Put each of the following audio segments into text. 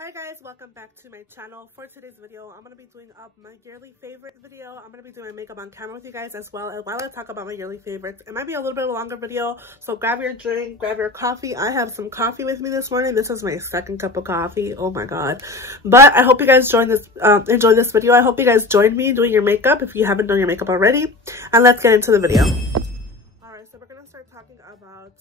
Hi guys, welcome back to my channel. For today's video, I'm going to be doing up my yearly favorite video. I'm going to be doing makeup on camera with you guys as well. And while I talk about my yearly favorites, it might be a little bit of a longer video. So grab your drink, grab your coffee. I have some coffee with me this morning. This is my second cup of coffee. Oh my god. But I hope you guys enjoy this video. I hope you guys join me doing your makeup if you haven't done your makeup already. And let's get into the video. Alright, so we're going to start talking about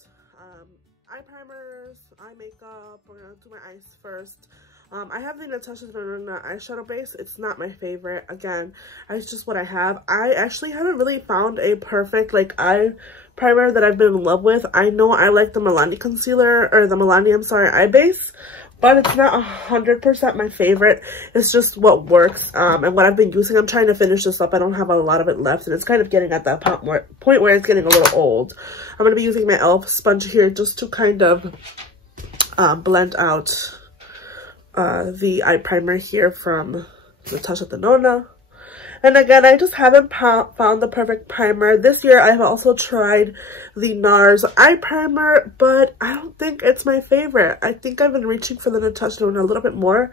eye primers, eye makeup. We're going to do my eyes first. I have the Natasha eyeshadow base. It's not my favorite. Again, it's just what I have. I actually haven't really found a perfect eye primer that I've been in love with. I know I like the Milani concealer, or the Milani, eye base, but it's not 100% my favorite. It's just what works and what I've been using. I'm trying to finish this up. I don't have a lot of it left, and it's kind of getting at that point where it's getting a little old. I'm going to be using my e.l.f. sponge here just to kind of blend out the eye primer here from Natasha Denona. And again, I just haven't found the perfect primer. This year, I have also tried the Nars Eye Primer, but I don't think it's my favorite. I think I've been reaching for the Natasha Denona a little bit more,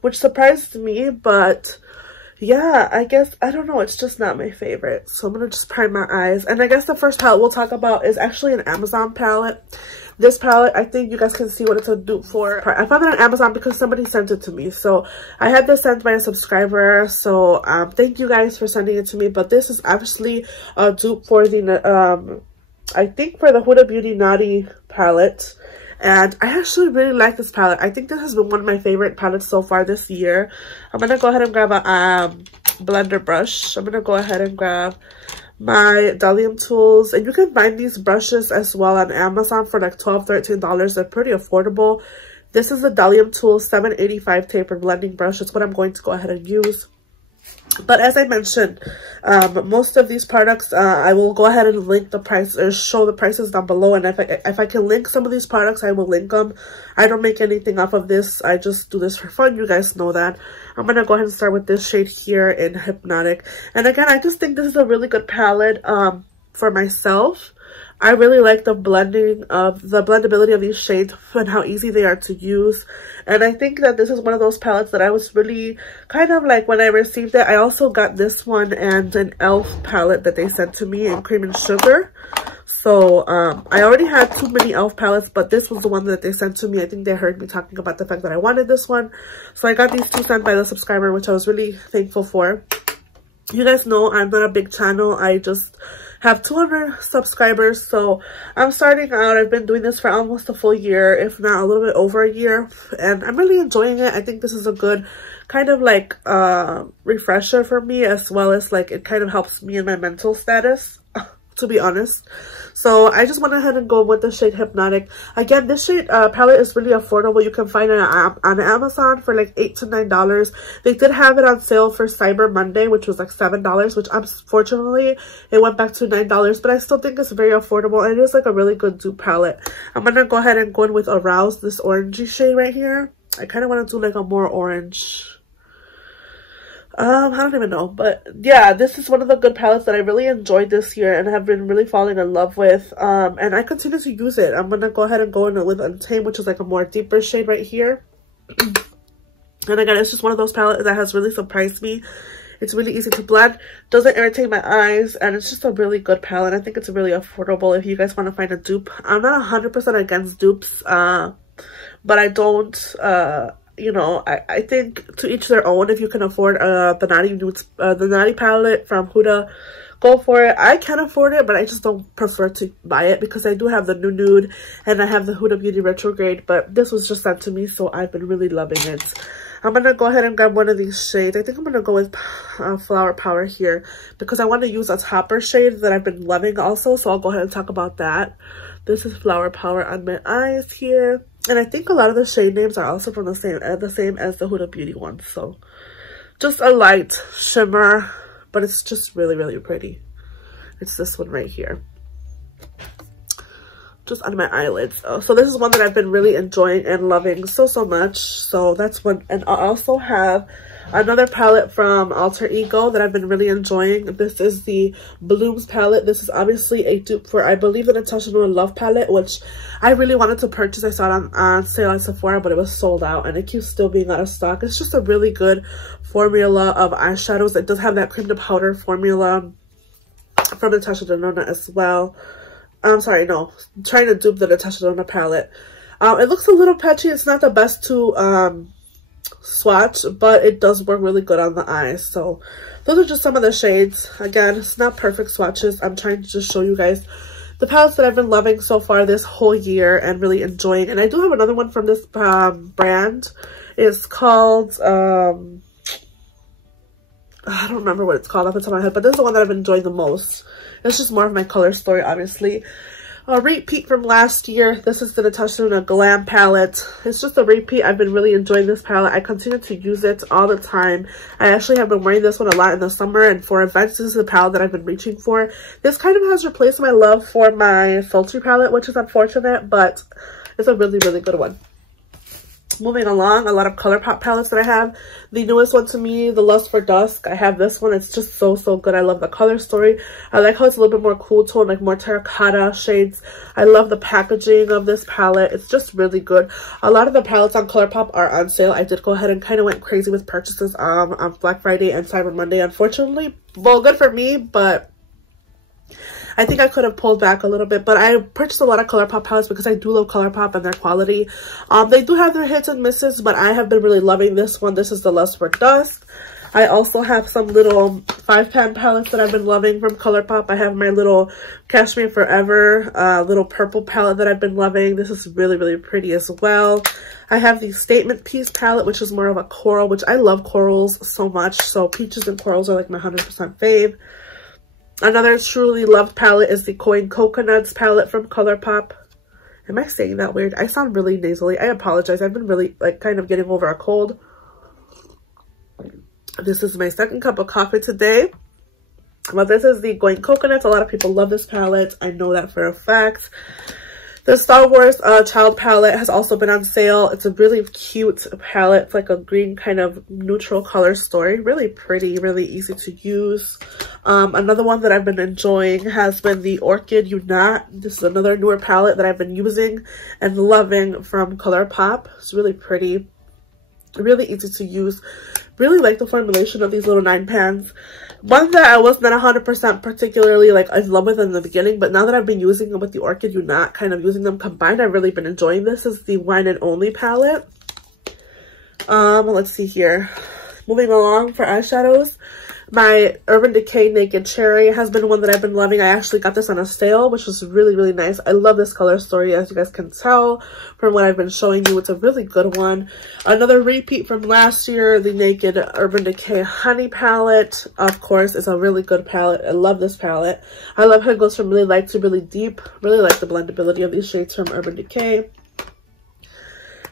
which surprised me, but yeah, I guess, I don't know, it's just not my favorite. So I'm going to just prime my eyes. And I guess the first palette we'll talk about is actually an Amazon palette. This palette, I think you guys can see what it's a dupe for. I found it on Amazon because somebody sent it to me. So I had this sent by a subscriber. So thank you guys for sending it to me. But this is actually a dupe for the, I think for the Huda Beauty Naughty palette. And I actually really like this palette. I think this has been one of my favorite palettes so far this year. I'm going to go ahead and grab a blender brush. I'm going to go ahead and grab my Dollium tools. And you can find these brushes as well on Amazon for like $12, $13. They're pretty affordable. This is the Dollium Tool 785 Tapered Blending Brush. It's what I'm going to go ahead and use. But as I mentioned, most of these products, I will go ahead and link the price or show the prices down below. And if I can link some of these products, I will link them. I don't make anything off of this. I just do this for fun. You guys know that. I'm going to go ahead and start with this shade here in Hypnotic. And again, I just think this is a really good palette for myself. I really like the blendability of these shades and how easy they are to use. And I think that this is one of those palettes that I was really kind of like when I received it. I also got this one and an e.l.f. palette that they sent to me in Cream and Sugar. So I already had too many e.l.f. palettes, but this was the one that they sent to me. I think they heard me talking about the fact that I wanted this one. So I got these two sent by the subscriber, which I was really thankful for. You guys know I'm not a big channel. I just have 200 subscribers, so I'm starting out. I've been doing this for almost a full year, if not a little bit over a year, and I'm really enjoying it. I think this is a good kind of like refresher for me, as well as like it kind of helps me in my mental status, to be honest. So I just went ahead and go with the shade Hypnotic. Again, this shade palette is really affordable. You can find it on Amazon for like $8 to $9. They did have it on sale for Cyber Monday, which was like $7, which unfortunately it went back to $9. But I still think it's very affordable, and it is like a really good dupe palette. I'm gonna go ahead and go in with Arouse, this orangey shade right here. I kind of want to do like a more orange. I don't even know, but yeah, this is one of the good palettes that I really enjoyed this year and have been really falling in love with. And I continue to use it. I'm gonna go ahead and go in with Untamed, which is like a more deeper shade right here. And again, it's just one of those palettes that has really surprised me. It's really easy to blend, doesn't irritate my eyes, and it's just a really good palette. I think it's really affordable if you guys want to find a dupe. I'm not 100% against dupes, but I don't you know, I think to each their own. If you can afford the Naughty palette from Huda, go for it. I can afford it, but I just don't prefer to buy it because I do have the Nude and I have the Huda Beauty Retrograde, but this was just sent to me, so I've been really loving it. I'm going to go ahead and grab one of these shades. I think I'm going to go with Flower Power here because I want to use a topper shade that I've been loving also, so I'll go ahead and talk about that. This is Flower Power on my eyes here. And I think a lot of the shade names are also from the same as the Huda Beauty ones. So just a light shimmer, but it's just really, really pretty. It's this one right here. Just on my eyelids. So this is one that I've been really enjoying and loving so much. So that's one. And I also have Another palette from Alter Ego that I've been really enjoying. This is the Blooms palette. This is obviously a dupe for, I believe, the Natasha Love palette, which I really wanted to purchase. I saw it on sale at Sephora, but it was sold out and it keeps still being out of stock. It's just a really good formula of eyeshadows. It does have that cream to powder formula from Natasha Denona as well. I'm sorry, no, I'm trying to dupe the Natasha Denona palette. It looks a little patchy. It's not the best to swatch, but it does work really good on the eyes. So those are just some of the shades. Again, it's not perfect swatches. I'm trying to just show you guys the palettes that I've been loving so far this whole year and really enjoying. And I do have another one from this brand. It's called I don't remember what it's called off the top of my head, but this is the one that I've been enjoying the most. It's just more of my color story, obviously. A repeat from last year. This is the Natasha Glam palette. It's just a repeat. I've been really enjoying this palette. I continue to use it all the time. I actually have been wearing this one a lot in the summer, and for events, this is the palette that I've been reaching for. This kind of has replaced my love for my Sultry palette, which is unfortunate, but it's a really, really good one. Moving along, a lot of Colourpop palettes that I have. The newest one to me, the Lust for Dusk. I have this one. It's just so good. I love the color story. I like how it's a little bit more cool tone, like more terracotta shades. I love the packaging of this palette. It's just really good. A lot of the palettes on Colourpop are on sale. I did go ahead and kind of went crazy with purchases on Black Friday and Cyber Monday, unfortunately. Well, good for me, but I think I could have pulled back a little bit, but I purchased a lot of Colourpop palettes because I do love Colourpop and their quality. They do have their hits and misses, but I have been really loving this one. This is the Lust for Dusk. I also have some little 5-pan palettes that I've been loving from Colourpop. I have my little Cashmere Forever little purple palette that I've been loving. This is really, really pretty as well. I have the Statement Piece palette, which is more of a coral, which I love corals so much. So peaches and corals are like my 100% fave. Another truly loved palette is the Coin Coconuts palette from Colourpop. Am I saying that weird? I sound really nasally. I apologize. I've been really like kind of getting over a cold. This is my second cup of coffee today. But this is the Coin Coconuts. A lot of people love this palette. I know that for a fact. The Star Wars Child palette has also been on sale. It's a really cute palette. It's like a green kind of neutral color story. Really pretty, really easy to use. Another one that I've been enjoying has been the Orchid Unite. This is another newer palette that I've been using and loving from Colourpop. It's really pretty, really easy to use. Really like the formulation of these little 9-pans. One that I was not 100% particularly like in love with in the beginning, but now that I've been using them with the Orchid Unite, kind of using them combined, I've really been enjoying this. Is the Wine and Only palette. Let's see here. Moving along for eyeshadows. My Urban Decay Naked Cherry has been one that I've been loving. I actually got this on a sale, which was really, really nice. I love this color story, as you guys can tell from what I've been showing you. It's a really good one. Another repeat from last year, the Naked Urban Decay Honey palette, of course, is a really good palette. I love this palette. I love how it goes from really light to really deep. Really like the blendability of these shades from Urban Decay.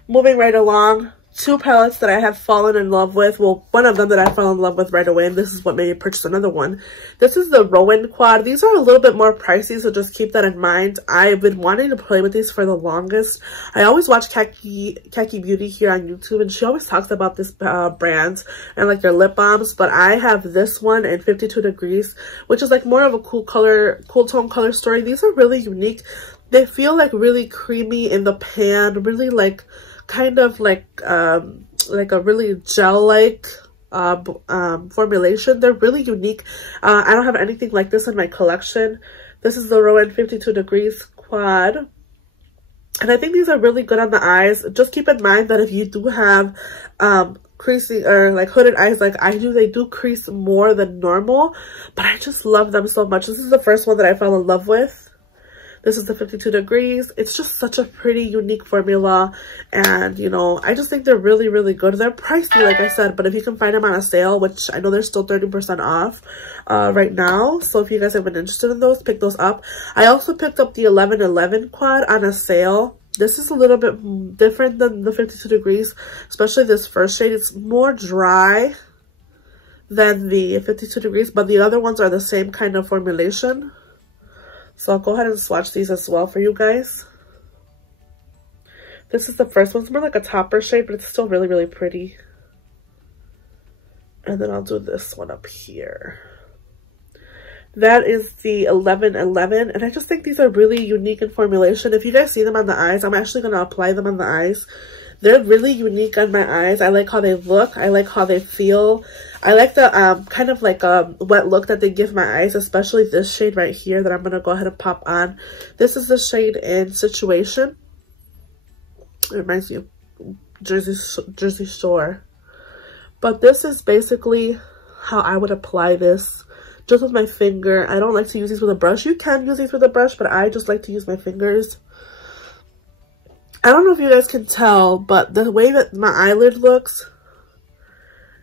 Moving right along. Two palettes that I have fallen in love with. Well, one of them that I fell in love with right away, and this is what made me purchase another one. This is the Rowan Quad. These are a little bit more pricey, so just keep that in mind. I've been wanting to play with these for the longest. I always watch Khaki Beauty here on YouTube, and she always talks about this brand and like their lip balms, but I have this one in 52 Degrees, which is like more of a cool tone color story. These are really unique. They feel like really creamy in the pan, really like kind of like a really gel-like formulation. They're really unique. I don't have anything like this in my collection. This is the Rowan 52 Degrees Quad. And I think these are really good on the eyes. Just keep in mind that if you do have creasing or like hooded eyes like I do, they do crease more than normal. But I just love them so much. This is the first one that I fell in love with. This is the 52 Degrees. It's just such a pretty, unique formula. And, you know, I just think they're really, really good. They're pricey, like I said, but if you can find them on a sale, which I know they're still 30% off right now. So if you guys have been interested in those, pick those up. I also picked up the 1111 Quad on a sale. This is a little bit different than the 52 Degrees, especially this first shade. It's more dry than the 52 Degrees, but the other ones are the same kind of formulation. So I'll go ahead and swatch these as well for you guys. This is the first one. It's more like a topper shade, but it's still really, really pretty. And then I'll do this one up here. That is the 1111, and I just think these are really unique in formulation. If you guys see them on the eyes, I'm actually going to apply them on the eyes. They're really unique on my eyes. I like how they look. I like how they feel. I like the kind of like a wet look that they give my eyes, especially this shade right here that I'm going to go ahead and pop on. This is the shade in Situation. It reminds me of Jersey Shore. But this is basically how I would apply this. Just with my finger. I don't like to use these with a brush. You can use these with a brush, but I just like to use my fingers. I don't know if you guys can tell, but the way that my eyelid looks,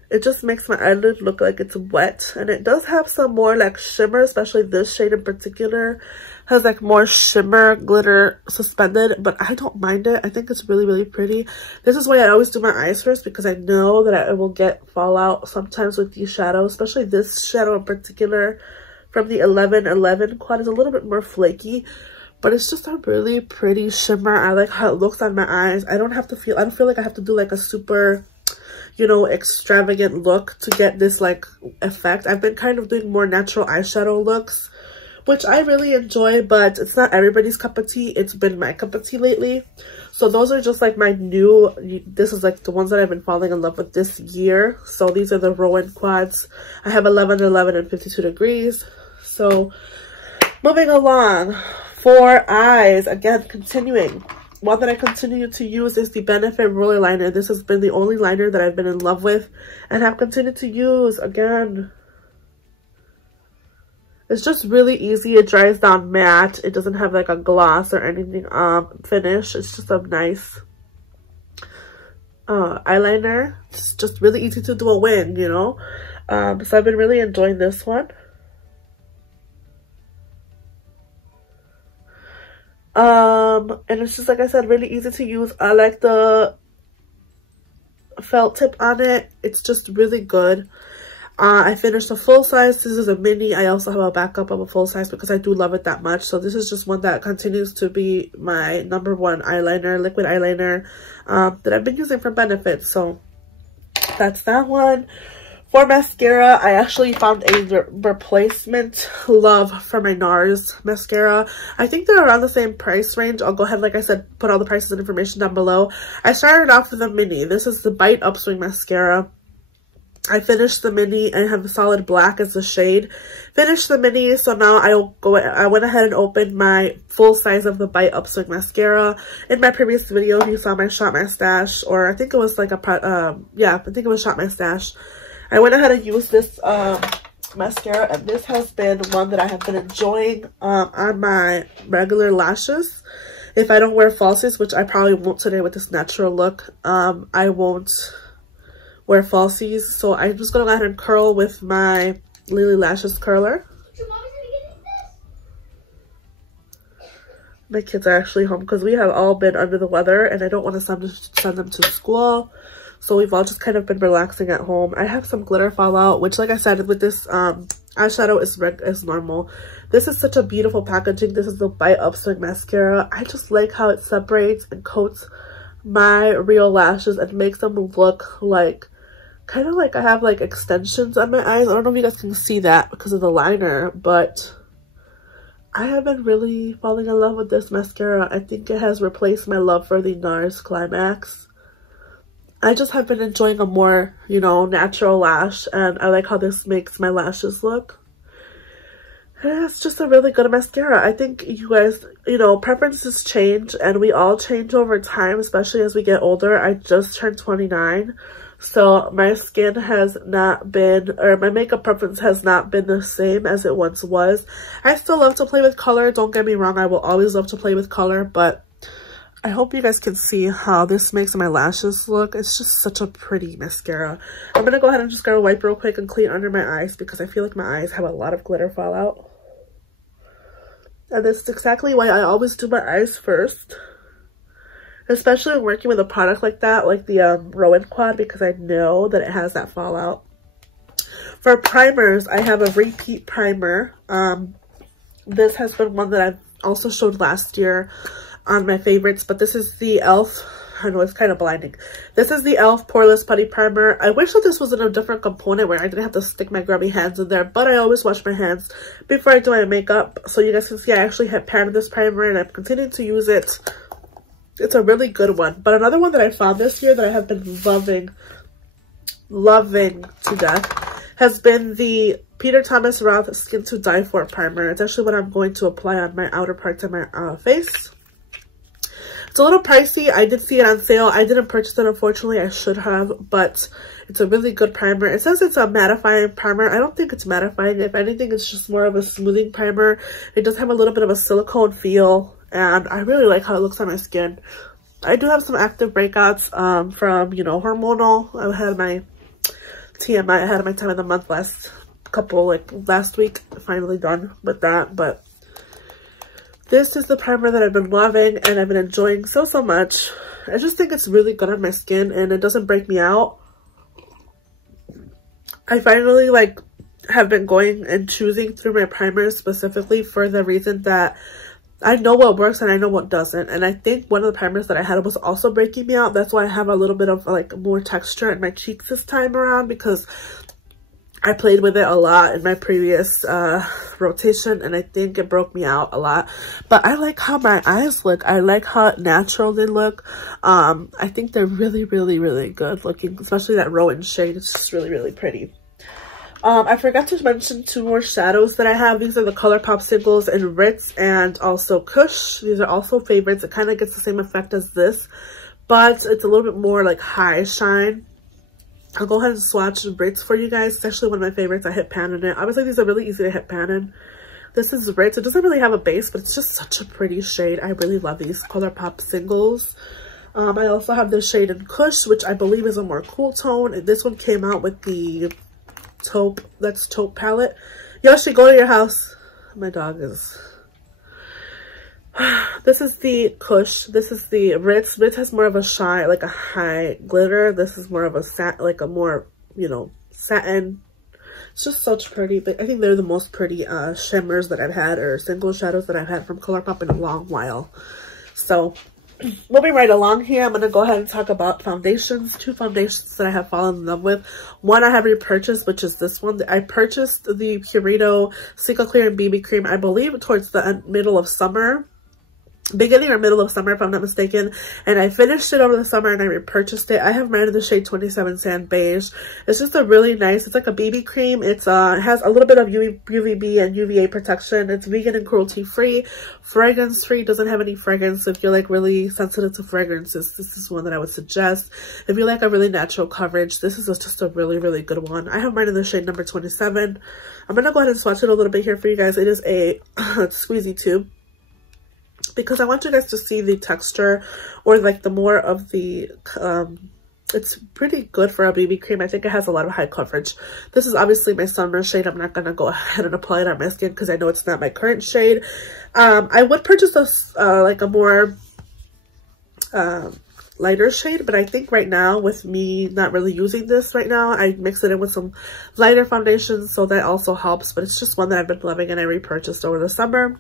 it just makes my eyelid look like it's wet. And it does have some more like shimmer, especially this shade in particular. Has like more shimmer, glitter suspended, but I don't mind it. I think it's really, really pretty. This is why I always do my eyes first, because I know that I will get fallout sometimes with these shadows, especially this shadow in particular from the 1111 quad is a little bit more flaky, but it's just a really pretty shimmer. I like how it looks on my eyes. I don't feel like I have to do like a super, you know, extravagant look to get this like effect. I've been kind of doing more natural eyeshadow looks, which I really enjoy, but it's not everybody's cup of tea. It's been my cup of tea lately. So those are just like my new, this is like the ones that I've been falling in love with this year. So these are the Rowan Quads. I have 11, 11, and 52 degrees. So moving along, for eyes, again, continuing. One that I continue to use is the Benefit Roller Liner. This has been the only liner that I've been in love with and have continued to use. Again, it's just really easy. It dries down matte. It doesn't have like a gloss or anything finish. It's just a nice eyeliner. It's just really easy to do a wing, you know. So I've been really enjoying this one. And it's just, like I said, really easy to use. I like the felt tip on it. It's just really good. I finished a full size. This is a mini. I also have a backup of a full size because I do love it that much. So this is just one that continues to be my #1 eyeliner, liquid eyeliner, that I've been using for Benefit. So that's that one. For mascara, I actually found a replacement love for my Nars mascara. I think they're around the same price range. I'll go ahead, like I said, put all the prices and information down below. I started off with a mini. This is the Bite Upswing mascara. I finished the mini. I have a solid black as the shade. Finished the mini, so now I went ahead and opened my full size of the Bite Upswing mascara. In my previous video, you saw my Shot My Stash, or I think it was like a yeah, I think it was Shot My Stash. I went ahead and used this mascara, and this has been one that I have been enjoying on my regular lashes. If I don't wear falsies, which I probably won't today with this natural look, I won't wear falsies. So I'm just going to go ahead and curl with my Lily Lashes curler. My kids are actually home because we have all been under the weather, and I don't want to send them to school. So we've all just kind of been relaxing at home. I have some glitter fallout, which, like I said, with this eyeshadow is normal. This is such a beautiful packaging. This is the Bite Upswing mascara. I just like how it separates and coats my real lashes and makes them look like, kind of like I have like extensions on my eyes. I don't know if you guys can see that because of the liner, but I have been really falling in love with this mascara. I think it has replaced my love for the Nars Climax. I just have been enjoying a more, you know, natural lash, and I like how this makes my lashes look. And it's just a really good mascara. I think you guys, you know, preferences change, and we all change over time, especially as we get older. I just turned 29, so my skin has not been, or my makeup preference has not been the same as it once was. I still love to play with color. Don't get me wrong. I will always love to play with color, but I hope you guys can see how this makes my lashes look. It's just such a pretty mascara. I'm going to go ahead and just go wipe real quick and clean under my eyes because I feel like my eyes have a lot of glitter fallout. And this is exactly why I always do my eyes first. Especially when working with a product like that, like the Rowan Quad, because I know that it has that fallout. For primers, I have a repeat primer. This has been one that I've also showed last year on my favorites, but this is the I know it's kind of blinding. This is the e.l.f. Poreless Putty Primer. I wish that this was in a different component where I didn't have to stick my grubby hands in there, but I always wash my hands before I do my makeup. So you guys can see I actually have panned this primer and I'm continuing to use it. It's a really good one. But another one that I found this year that I have been loving to death has been the Peter Thomas Roth Skin to Die For Primer. It's actually what I'm going to apply on my outer parts of my face. It's a little pricey. I did see it on sale. I didn't purchase it, unfortunately. I should have, but it's a really good primer. It says it's a mattifying primer. I don't think it's mattifying. If anything, it's just more of a smoothing primer. It does have a little bit of a silicone feel, and I really like how it looks on my skin. I do have some active breakouts from, you know, hormonal. I had my TMI. I had my time of the month last week. Finally done with that, but this is the primer that I've been loving and I've been enjoying so much. I just think it's really good on my skin and it doesn't break me out. I finally have been going and choosing through my primers specifically for the reason that I know what works and I know what doesn't. And I think one of the primers that I had was also breaking me out. That's why I have a little bit of more texture in my cheeks this time around, because I played with it a lot in my previous rotation and I think it broke me out a lot. But I like how my eyes look. I like how natural they look. I think they're really, really, really good looking, especially that Rowan shade. It's just really, really pretty. I forgot to mention two more shadows that I have. These are the Colourpop singles in Ritz and also Kush. These are also favorites. It kind of gets the same effect as this, but it's a little bit more high shine. I'll go ahead and swatch Ritz for you guys. It's actually one of my favorites. I hit pan in it. Obviously, these are really easy to hit pan in. This is Ritz. It doesn't really have a base, but it's just such a pretty shade. I really love these Colourpop singles. I also have this shade in Kush, which I believe is a more cool tone. And this one came out with the taupe palette. Yoshi, go to your house. My dog is... This is the Kush. This is the Ritz. Ritz has more of a shine, a high glitter. This is more of a a more, you know, satin. It's just such pretty, but I think they're the most pretty shimmers that I've had, or single shadows that I've had from Colourpop in a long while. So moving right along here, I'm going to go ahead and talk about foundations. Two foundations that I have fallen in love with. One I have repurchased, which is this one. I purchased the Purito Single Clear and BB Cream, I believe, towards the middle of summer. Beginning or middle of summer, if I'm not mistaken, and I finished it over the summer and I repurchased it. I have mine in the shade 27 Sand Beige. It's just a really nice, it's like a BB cream. It has a little bit of UVB and UVA protection. It's vegan and cruelty free, fragrance free, doesn't have any fragrance. If you're really sensitive to fragrances, this is one that I would suggest. If you like a really natural coverage, this is just a really, really good one. I have mine in the shade number 27. I'm gonna go ahead and swatch it a little bit here for you guys. It is a squeezy tube, because I want you guys to see the texture, or the more of the it's pretty good for a BB cream. I think it has a lot of high coverage. This is obviously my summer shade. I'm not gonna go ahead and apply it on my skin because I know it's not my current shade. I would purchase this a more lighter shade, but I think right now, with me not really using this right now, I mix it in with some lighter foundation, so that also helps. But it's just one that I've been loving and I repurchased over the summer.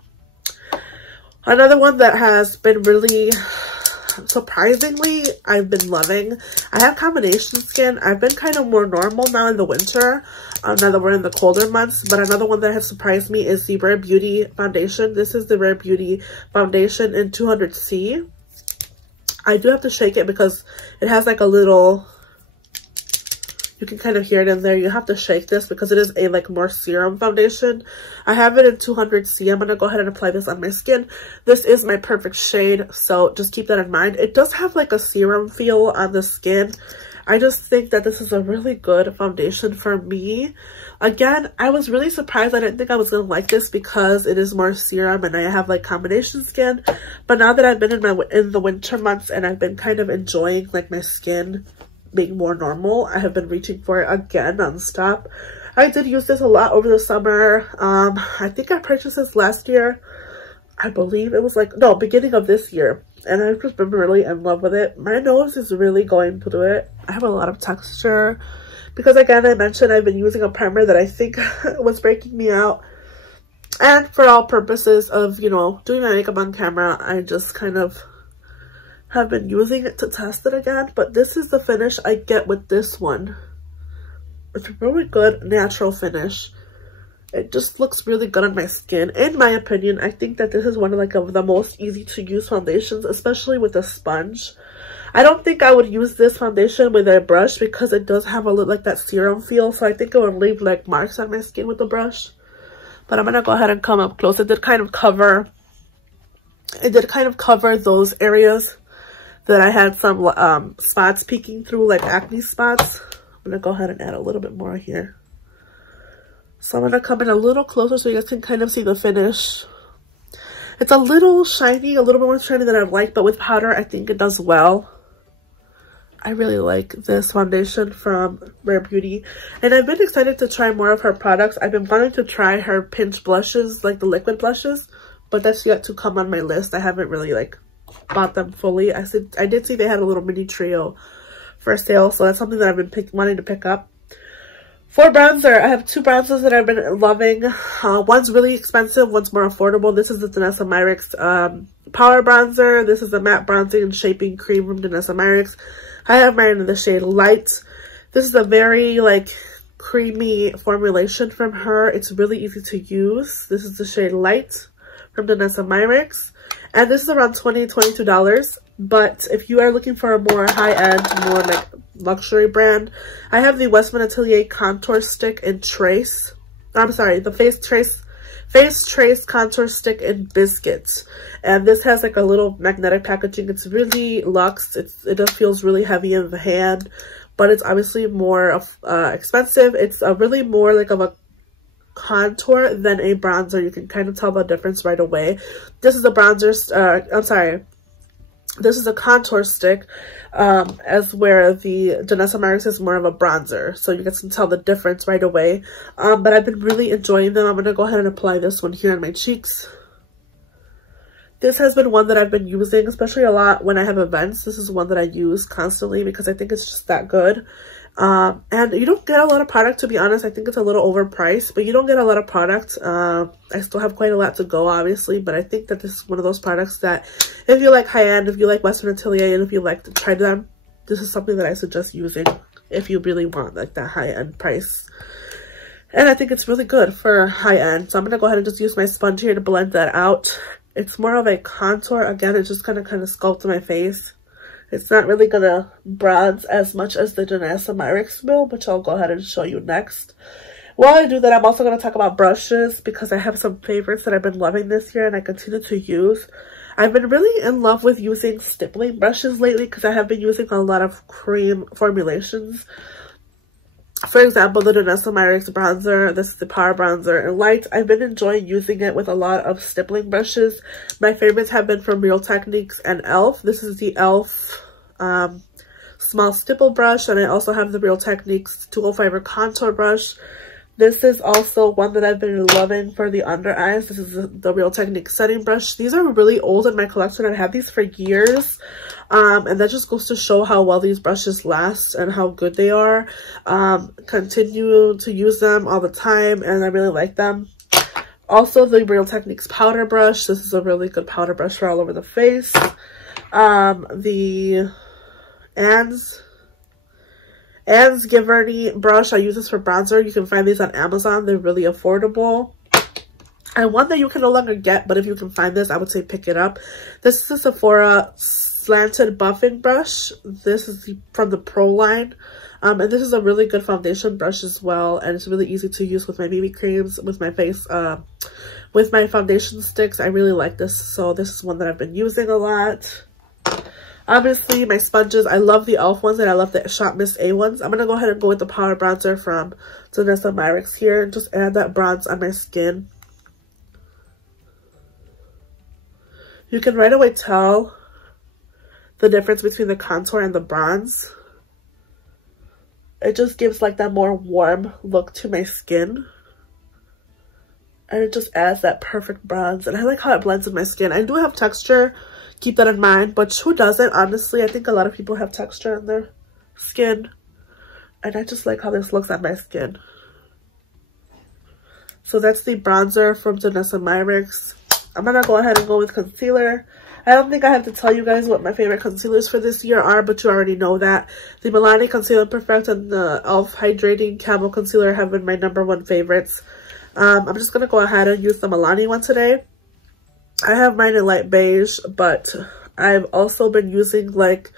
Another one that has been really, surprisingly, I've been loving. I have combination skin. I've been kind of more normal now in the winter, now that we're in the colder months. But another one that has surprised me is the Rare Beauty foundation. This is the Rare Beauty foundation in 200C. I do have to shake it because it has a little... You can kind of hear it in there. You have to shake this because it is a more serum foundation. I have it in 200C. I'm going to go ahead and apply this on my skin. This is my perfect shade, so just keep that in mind. It does have a serum feel on the skin. I just think that this is a really good foundation for me. Again, I was really surprised. I didn't think I was going to like this because it is more serum and I have combination skin. But now that I've been in the winter months and I've been kind of enjoying my skin being more normal, I have been reaching for it again nonstop. I did use this a lot over the summer. I think I purchased this last year. I believe it was no, beginning of this year, and I've just been really in love with it. My nose is really going through it. I have a lot of texture because, again, I mentioned I've been using a primer that I think was breaking me out, and for all purposes of, you know, doing my makeup on camera, I just kind of have been using it to test it again, but this is the finish I get with this one. It's a really good natural finish. It just looks really good on my skin. In my opinion, I think that this is one of the most easy to use foundations, especially with a sponge. I don't think I would use this foundation with a brush because it does have a little like that serum feel, so I think it would leave like marks on my skin with the brush. But I'm gonna go ahead and come up close. It did kind of cover those areas that I had some spots peeking through, like acne spots. I'm gonna go ahead and add a little bit more here. So I'm gonna come in a little closer so you guys can kind of see the finish. It's a little shiny, a little bit more shiny than I like, but with powder, I think it does well. I really like this foundation from Roen Beauty. And I've been excited to try more of her products. I've been wanting to try her pinch blushes, like the liquid blushes, but that's yet to come on my list. I haven't really like bought them fully. I did see they had a little mini trio for sale, so that's something that I've been wanting to pick up. For bronzer, I have two bronzers that I've been loving. One's really expensive, one's more affordable. This is the Danessa Myricks Power Bronzer. This is the Matte Bronzing and Shaping Cream from Danessa Myricks. I have mine in the shade Light. This is a very like creamy formulation from her. It's really easy to use. This is the shade Light from Danessa Myricks. And this is around $22. But if you are looking for a more high-end, more like luxury brand, I have the Westmen Etelier Contour Stick in Trace. I'm sorry, the Face Trace Contour Stick in Biscuit. And this has like a little magnetic packaging. It's really luxe. It just feels really heavy in the hand, but it's obviously more expensive. It's a really more like of a contour than a bronzer. You can kind of tell the difference right away. This is a bronzer, this is a contour stick, as where the Danessa Myricks is more of a bronzer. So you guys can tell the difference right away. But I've been really enjoying them. I'm going to go ahead and apply this one here on my cheeks. This has been one that I've been using, especially a lot when I have events. This is one that I use constantly because I think it's just that good. And you don't get a lot of product, to be honest. I think it's a little overpriced, but you don't get a lot of product. I still have quite a lot to go, obviously, but I think that this is one of those products that if you like high-end, if you like Western Atelier, and if you like to try them, this is something that I suggest using if you really want like that high-end price. And I think it's really good for high-end. So I'm going to go ahead and just use my sponge here to blend that out. It's more of a contour. Again, it's just going to kind of sculpt my face. It's not really going to bronze as much as the Danessa Myricks will, which I'll go ahead and show you next. While I do that, I'm also going to talk about brushes because I have some favorites that I've been loving this year and I continue to use. I've been really in love with using stippling brushes lately because I have been using a lot of cream formulations. For example, the Danessa Myricks bronzer, this is the Power Bronzer in Light. I've been enjoying using it with a lot of stippling brushes. My favorites have been from Real Techniques and e.l.f. This is the e.l.f. Small stipple brush, and I also have the Real Techniques Dual Fiber Contour Brush. This is also one that I've been loving for the under eyes. This is the Real Techniques Setting Brush. These are really old in my collection. I've had these for years. And that just goes to show how well these brushes last and how good they are. Continue to use them all the time, and I really like them. Also, the Real Techniques powder brush. This is a really good powder brush for all over the face. The Anne's Giverny brush. I use this for bronzer. You can find these on Amazon. They're really affordable. And one that you can no longer get, but if you can find this, I would say pick it up. This is a Sephora Slanted Buffing brush. This is from the Pro line. And this is a really good foundation brush as well. And it's really easy to use with my BB creams, with my face, with my foundation sticks. I really like this. So this is one that I've been using a lot. Obviously, my sponges. I love the e.l.f. ones and I love the Shot Miss A ones. I'm going to go ahead and go with the Power Bronzer from Danessa Myricks here. And just add that bronze on my skin. You can right away tell the difference between the contour and the bronze. It just gives like that more warm look to my skin. And it just adds that perfect bronze. And I like how it blends in my skin. I do have texture. Keep that in mind. But who doesn't? Honestly, I think a lot of people have texture in their skin. And I just like how this looks on my skin. So that's the bronzer from Danessa Myricks. I'm going to go ahead and go with concealer. I don't think I have to tell you guys what my favorite concealers for this year are, but you already know that. The Milani Concealer Perfect and the e.l.f. Hydrating Camo Concealer have been my #1 favorites. I'm just going to go ahead and use the Milani one today. I have mine in light beige, but I've also been using, like,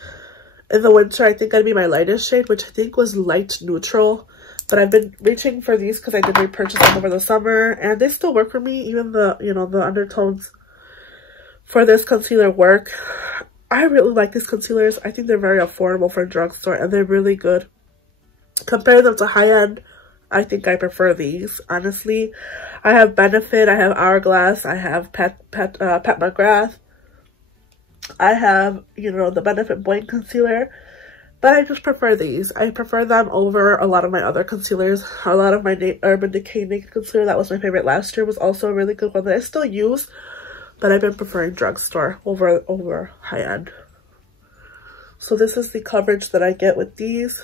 in the winter, I think that'd be my lightest shade, which I think was light neutral. But I've been reaching for these because I did repurchase them over the summer, and they still work for me. Even the, you know, the undertones for this concealer work. I really like these concealers. I think they're very affordable for a drugstore, and they're really good. Comparing them to high-end, I think I prefer these, honestly. I have Benefit, I have Hourglass, I have Pat McGrath. I have, you know, the Benefit Buoyant Concealer. But I just prefer these. I prefer them over a lot of my other concealers. A lot of my Urban Decay Naked Concealer, that was my favorite last year, was also a really good one that I still use. But I've been preferring drugstore over high-end. So this is the coverage that I get with these.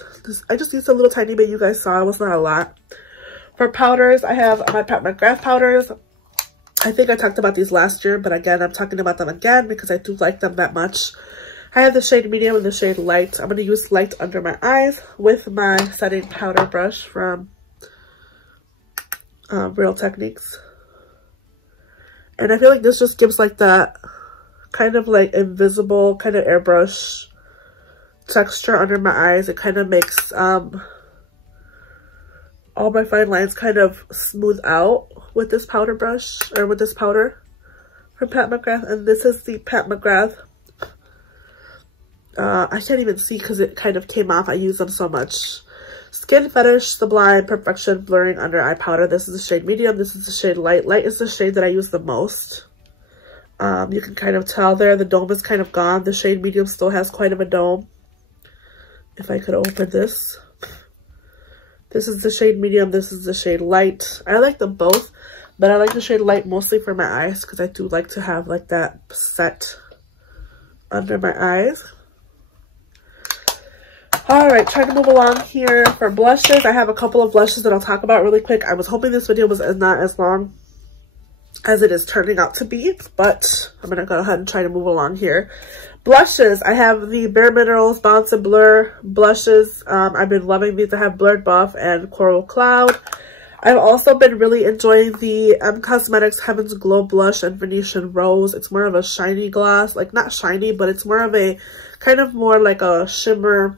I just used a little tiny bit, you guys saw. It was not a lot. For powders, I have my Pat McGrath powders. I think I talked about these last year, but again, I'm talking about them again because I do like them that much. I have the shade medium and the shade light. I'm going to use light under my eyes with my setting powder brush from Real Techniques. And I feel like this just gives like that kind of like invisible kind of airbrush texture under my eyes. It kind of makes all my fine lines kind of smooth out with this powder brush, or with this powder from Pat McGrath. And this is the Pat McGrath. I can't even see because it kind of came off. I use them so much. Skin Fetish Sublime Perfection Blurring Under Eye Powder. This is the shade medium. This is the shade light. Light is the shade that I use the most. You can kind of tell there the dome is kind of gone. The shade medium still has quite of a dome. If I could open this. This is the shade medium. This is the shade light. I like them both, but I like the shade light mostly for my eyes because I do like to have like that set under my eyes. Alright, trying to move along here. For blushes, I have a couple of blushes that I'll talk about really quick. I was hoping this video was not as long as it is turning out to be, but I'm going to go ahead and try to move along here. Blushes, I have the Bare Minerals Bounce and Blur blushes. I've been loving these. I have Blurred Buff and Coral Cloud. I've also been really enjoying the Cosmetics Heaven's Glow Blush and Venetian Rose. It's more of a shiny gloss, like not shiny, but it's more of a kind of more like a shimmer,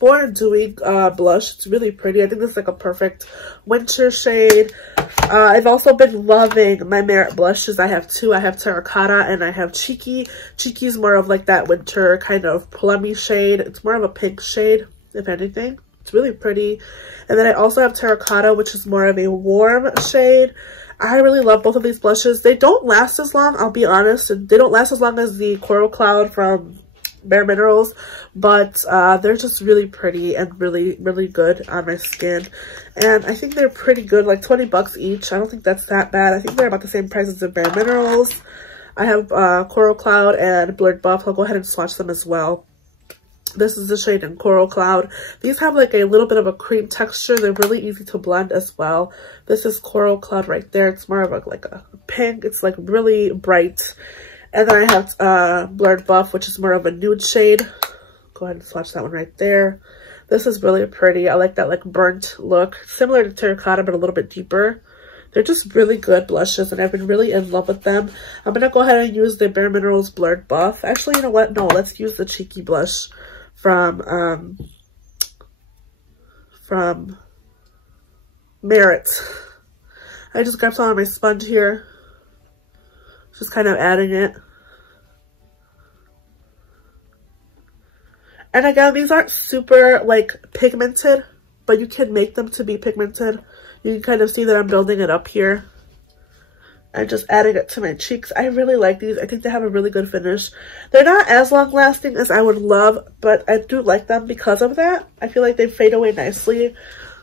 more dewy blush. It's really pretty. I think this is like a perfect winter shade. I've also been loving my Merit blushes. I have two. I have Terracotta and I have Cheeky. Cheeky is more of like that winter kind of plummy shade. It's more of a pink shade, if anything. It's really pretty. And then I also have Terracotta, which is more of a warm shade. I really love both of these blushes. They don't last as long, I'll be honest. They don't last as long as the Coral Cloud from Bare Minerals, but they're just really pretty and really, really good on my skin. And I think they're pretty good, like 20 bucks each. I don't think that's that bad. I think they're about the same price as the Bare Minerals. I have Coral Cloud and Blurred Buff. I'll go ahead and swatch them as well. This is the shade in Coral Cloud. These have like a little bit of a cream texture. They're really easy to blend as well. This is Coral Cloud right there. It's more of like a pink. It's like really bright. And then I have Blurred Buff, which is more of a nude shade. Go ahead and swatch that one right there. This is really pretty. I like that like burnt look. Similar to Terracotta, but a little bit deeper. They're just really good blushes, and I've been really in love with them. I'm going to go ahead and use the Bare Minerals Blurred Buff. Actually, you know what? No, let's use the Cheeky blush from Merit. I just grabbed some on my sponge here. Just kind of adding it. And again, these aren't super like pigmented, but you can make them to be pigmented. You can kind of see that I'm building it up here. And just adding it to my cheeks. I really like these. I think they have a really good finish. They're not as long lasting as I would love, but I do like them because of that. I feel like they fade away nicely,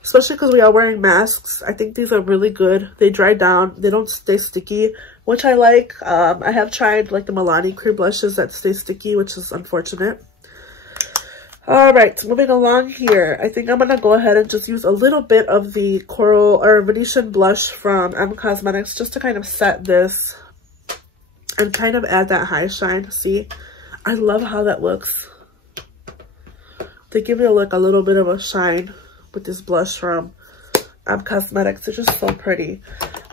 especially because we are wearing masks. I think these are really good. They dry down. They don't stay sticky, which I like. I have tried like the Milani cream blushes that stay sticky, which is unfortunate. All right, moving along here. I think I'm going to go ahead and just use a little bit of the Coral or Venetian blush from Cosmetics just to kind of set this and kind of add that high shine. See, I love how that looks. They give it like a little bit of a shine with this blush from Cosmetics. It's just so pretty.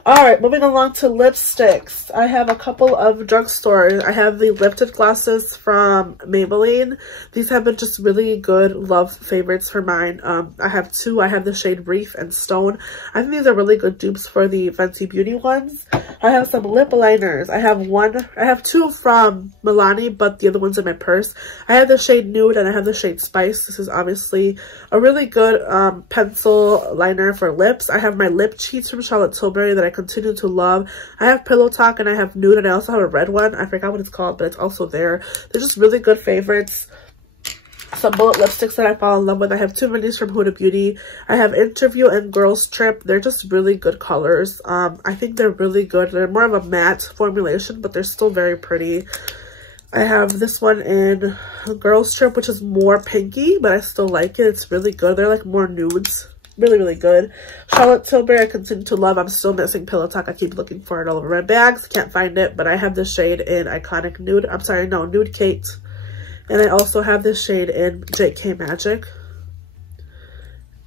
All right, moving along to lipsticks. I have a couple of drugstores. I have the lifted glosses from Maybelline. These have been just really good love favorites for mine. I have two. I have the shade Reef and Stone. I think these are really good dupes for the Fenty Beauty ones. I have some lip liners. I have two from Milani, but the other one's in my purse. I have the shade Nude and I have the shade Spice. This is obviously a really good pencil liner for lips. I have my lip cheats from Charlotte Tilbury that I continue to love. I have Pillow Talk and I have Nude, and I also have a red one. I forgot what it's called, but it's also there. They're just really good favorites. Some bullet lipsticks that I fall in love with. I have two minis from Huda Beauty. I have Interview and Girls Trip. They're just really good colors. I think they're really good. They're more of a matte formulation, but they're still very pretty. I have this one in Girls Trip, which is more pinky, but I still like it. It's really good. They're like more nudes. Really, really good. Charlotte Tilbury, I continue to love. I'm still missing Pillow Talk. I keep looking for it all over my bags. Can't find it, but I have this shade in Iconic Nude. I'm sorry, no, Nude Kate. And I also have this shade in JK Magic.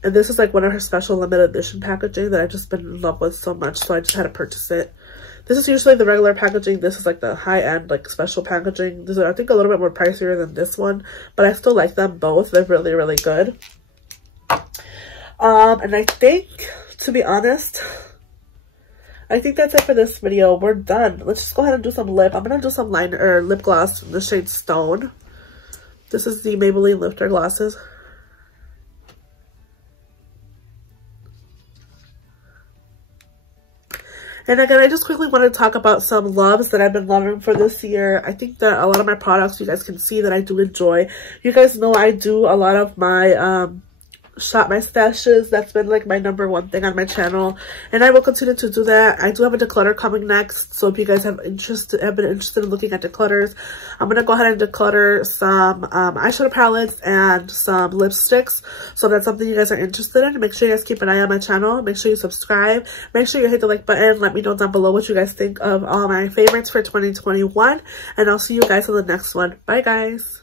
And this is like one of her special limited edition packaging that I've just been in love with so much, so I just had to purchase it. This is usually the regular packaging. This is like the high-end, like special packaging. This is, I think, a little bit more pricier than this one, but I still like them both. They're really, really good. And I think, to be honest, I think that's it for this video. We're done. Let's just go ahead and do some lip. I'm gonna do some liner or lip gloss in the shade Stone. This is the Maybelline Lifter Glosses. And again, I just quickly want to talk about some loves that I've been loving for this year. I think that a lot of my products, you guys can see that I do enjoy. You guys know I do a lot of my shop my stashes. That's been like my #1 thing on my channel, and I will continue to do that. I do have a declutter coming next, so if you guys have been interested in looking at declutters, I'm gonna go ahead and declutter some eyeshadow palettes and some lipsticks. So if that's something you guys are interested in, make sure you guys keep an eye on my channel. Make sure you subscribe. Make sure you hit the like button. Let me know down below what you guys think of all my favorites for 2021, and I'll see you guys in the next one. Bye guys.